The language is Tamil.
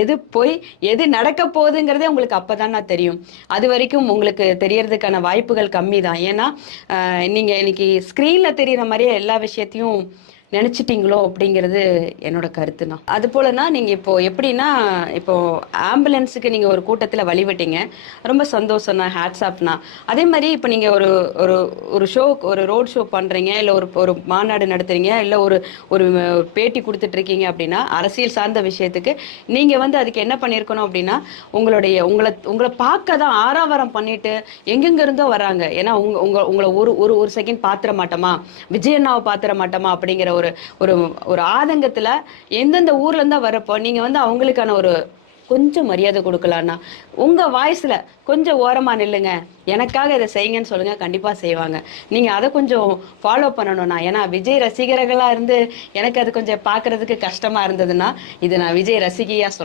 எது பொய், எது நடக்க போகுதுங்கிறதே உங்களுக்கு அப்பதான் தெரியும். அது வரைக்கும் உங்களுக்கு தெரியறதுக்கான வாய்ப்புகள் கம்மி தான். ஏன்னா நீங்க இன்னைக்கு ஸ்கிரீன்ல தெரியற மாதிரியே எல்லா விஷயத்தையும் நினைச்சிட்டீங்களோ அப்படிங்கிறது என்னோட கருத்துனா. அது போலனா நீங்க இப்போ எப்படின்னா, இப்போ ஆம்புலன்ஸுக்கு நீங்க ஒரு கூட்டத்துல வழிவிட்டீங்க, ரொம்ப சந்தோஷம் தான், ஹேட்ஸ் ஆஃப்னா. அதே மாதிரி இப்போ நீங்க ஒரு ஒரு ஒரு ஷோ, ஒரு ரோட் ஷோ பண்றீங்க, இல்ல ஒரு ஒரு மாநாடு நடத்துறீங்க, இல்ல ஒரு ஒரு பேட்டி கொடுத்துட்டு இருக்கீங்க அப்படின்னா, அரசியல் சார்ந்த விஷயத்துக்கு நீங்க அதுக்கு என்ன பண்ணிருக்கணும் அப்படின்னா, உங்களுடைய உங்களை உங்களை பார்க்க தான் ஆரவாரம் பண்ணிட்டு எங்கெங்க இருந்தோ வராங்க. ஏன்னா உங்க உங்க உங்களை ஒரு ஒரு ஒரு செகண்ட் பாத்திர மாட்டோமா, விஜயண்ணாவை பாத்திர மாட்டோமா அப்படிங்கிற ஒரு ஒரு ஒரு ஆதங்கத்துல எந்தெந்த ஊர்ல இருந்தா வரப்போ நீங்க அவங்களுக்கான ஒரு கொஞ்சம் மரியாதை கொடுக்கலாம்னா, உங்க வாய்ஸ்ல கொஞ்சம் ஓரமா நில்லுங்க, எனக்காக இதை செய்யுங்கன்னு சொல்லுங்க, கண்டிப்பா செய்வாங்க. நீங்க அதை கொஞ்சம் ஃபாலோ பண்ணணும்னா. ஏன்னா விஜய் ரசிகர்களா இருந்து எனக்கு அது கொஞ்சம் பாக்குறதுக்கு கஷ்டமா இருந்ததுன்னா, இது நான் விஜய் ரசிகையா சொல்றேன்.